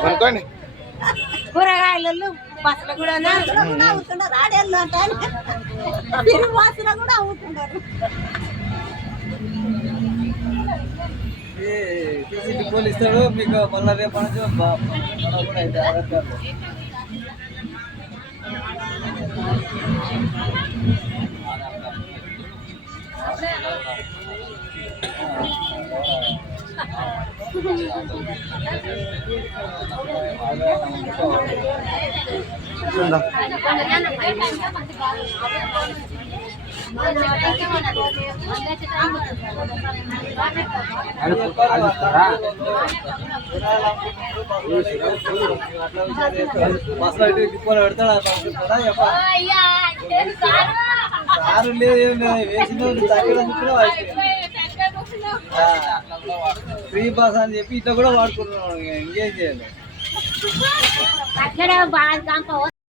అనుకోండి కూరగాయలు బస్సులు కూడా అవుతున్నారు ఆడేళ్ళు తిరుగు బస్సులో కూడా అవుతున్నారు పోలీసు ఇస్తాడు మీకు మళ్ళీ రేపు నుంచి కూడా అయితే ఆరోగ్యాలు బస్సులో డిపోలో పెడతాడా సారు లేదు వేసిన ఫ్రీ బస్ అని చెప్పి ఇట్లా కూడా వాడుకుంటున్నాం ఇంకేం చేయాలి